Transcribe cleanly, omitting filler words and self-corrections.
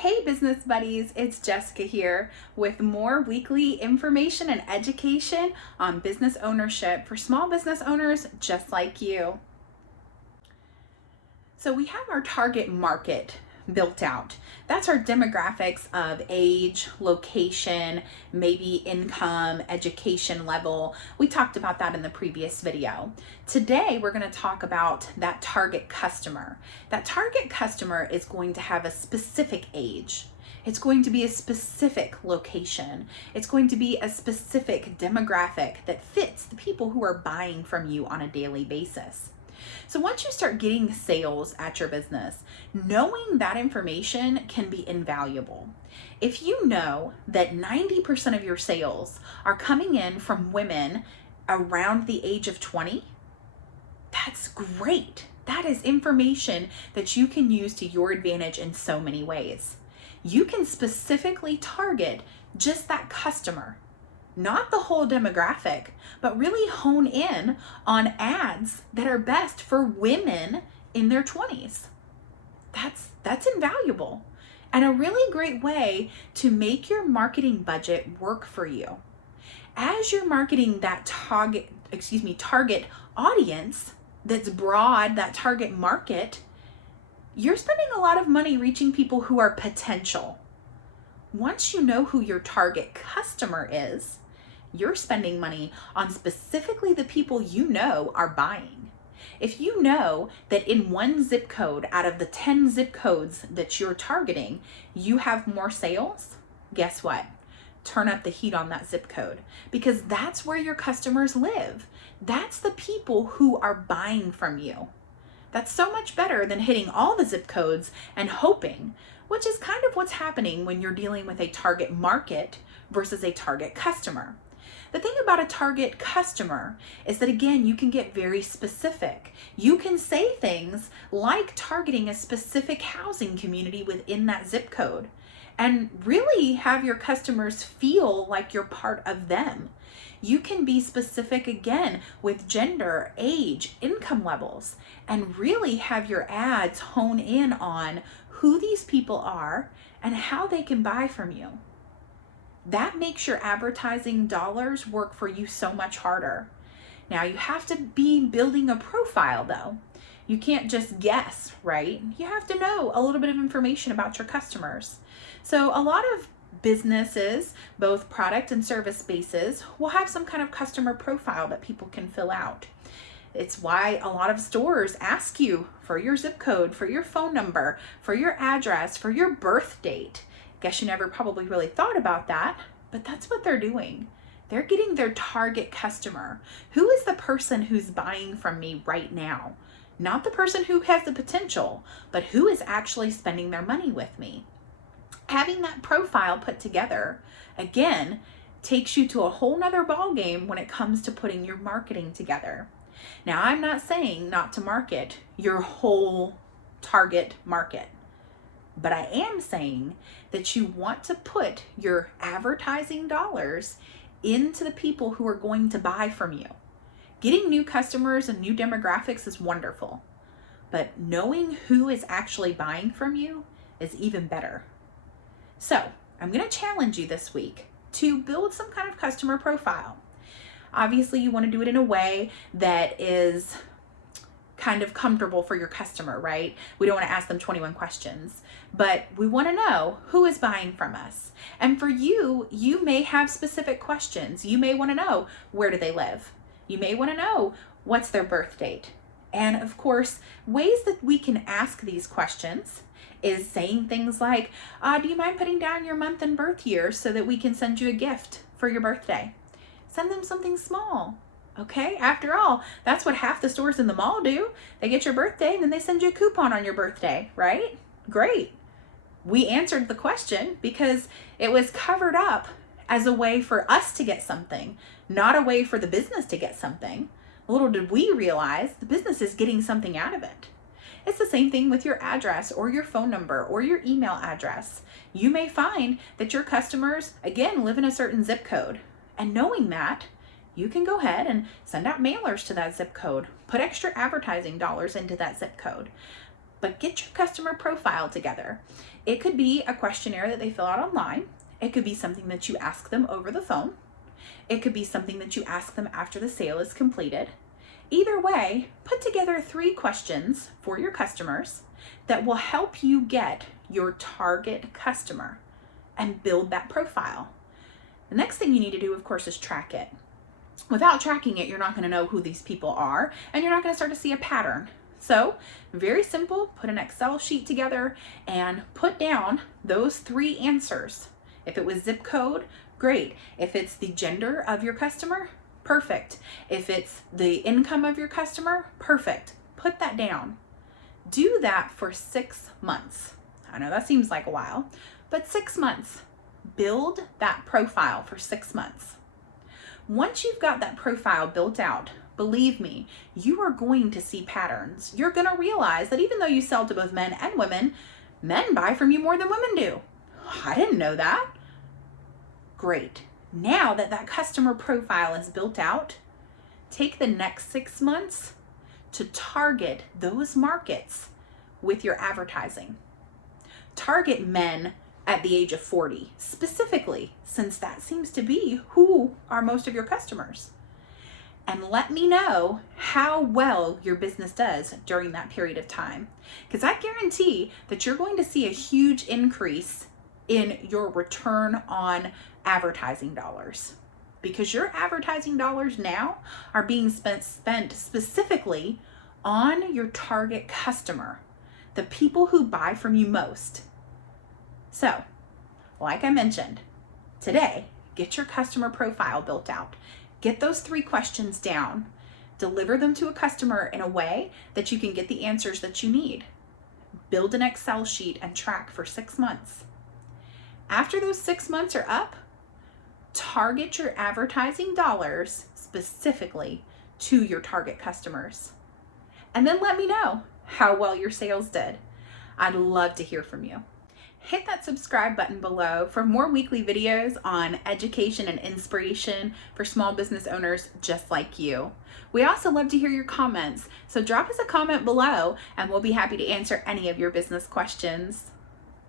Hey business buddies, it's Jessica here with more weekly information and education on business ownership for small business owners just like you. So we have our target market built out. That's our demographics of age, location, maybe income, education level. We talked about that in the previous video. Today, we're going to talk about that target customer. That target customer is going to have a specific age. It's going to be a specific location. It's going to be a specific demographic that fits the people who are buying from you on a daily basis. So once you start getting sales at your business, knowing that information can be invaluable. If you know that 90% of your sales are coming in from women around the age of 20, that's great. That is information that you can use to your advantage in so many ways. You can specifically target just that customer, not the whole demographic, but really hone in on ads that are best for women in their 20s. That's invaluable and a really great way to make your marketing budget work for you. As you're marketing that target audience that's broad, that target market, you're spending a lot of money reaching people who are potential. Once you know who your target customer is, you're spending money on specifically the people you know are buying. If you know that in one zip code out of the 10 zip codes that you're targeting, you have more sales, guess what? Turn up the heat on that zip code because that's where your customers live. That's the people who are buying from you. That's so much better than hitting all the zip codes and hoping, which is kind of what's happening when you're dealing with a target market versus a target customer. The thing about a target customer is that, again, you can get very specific. You can say things like targeting a specific housing community within that zip code and really have your customers feel like you're part of them. You can be specific again with gender, age, income levels, and really have your ads hone in on who these people are and how they can buy from you. That makes your advertising dollars work for you so much harder. Now you have to be building a profile though. You can't just guess, right? You have to know a little bit of information about your customers. So a lot of businesses, both product and service spaces, will have some kind of customer profile that people can fill out. It's why a lot of stores ask you for your zip code, for your phone number, for your address, for your birth date. Guess you never probably really thought about that, but that's what they're doing. They're getting their target customer. Who is the person who's buying from me right now? Not the person who has the potential, but who is actually spending their money with me. Having that profile put together, again, takes you to a whole nother ball game when it comes to putting your marketing together. Now, I'm not saying not to market your whole target market, but I am saying that you want to put your advertising dollars into the people who are going to buy from you. Getting new customers and new demographics is wonderful, but knowing who is actually buying from you is even better. So I'm going to challenge you this week to build some kind of customer profile. Obviously, you want to do it in a way that is kind of comfortable for your customer, right? We don't want to ask them 21 questions, but we want to know who is buying from us. And for you, you may have specific questions. You may want to know, where do they live? You may want to know, what's their birth date? And of course, ways that we can ask these questions is saying things like, do you mind putting down your month and birth year so that we can send you a gift for your birthday? Send them something small. Okay, after all, that's what half the stores in the mall do. They get your birthday and then they send you a coupon on your birthday, right? Great. We answered the question because it was covered up as a way for us to get something, not a way for the business to get something. Little did we realize the business is getting something out of it. It's the same thing with your address or your phone number or your email address. You may find that your customers, again, live in a certain zip code. And knowing that, you can go ahead and send out mailers to that zip code, put extra advertising dollars into that zip code. But get your customer profile together. It could be a questionnaire that they fill out online. It could be something that you ask them over the phone. It could be something that you ask them after the sale is completed. Either way, put together 3 questions for your customers that will help you get your target customer and build that profile. The next thing you need to do, of course, is track it. Without tracking it, you're not going to know who these people are, and you're not going to start to see a pattern. So, very simple, put an Excel sheet together and put down those 3 answers. If it was zip code, great. If it's the gender of your customer, perfect. If it's the income of your customer, perfect. Put that down. Do that for 6 months. I know that seems like a while, but 6 months. Build that profile for 6 months. Once you've got that profile built out, believe me, you are going to see patterns. You're going to realize that even though you sell to both men and women, men buy from you more than women do. I didn't know that. Great. Now that that customer profile is built out, take the next 6 months to target those markets with your advertising. Target men at the age of 40 specifically, since that seems to be who are most of your customers. And let me know how well your business does during that period of time, because I guarantee that you're going to see a huge increase in your return on advertising dollars, because your advertising dollars now are being spent specifically on your target customer, the people who buy from you most. So, like I mentioned, today, get your customer profile built out. Get those 3 questions down. Deliver them to a customer in a way that you can get the answers that you need. Build an Excel sheet and track for 6 months. After those 6 months are up, target your advertising dollars specifically to your target customers. And then let me know how well your sales did. I'd love to hear from you. Hit that subscribe button below for more weekly videos on education and inspiration for small business owners just like you. We also love to hear your comments, so drop us a comment below and we'll be happy to answer any of your business questions.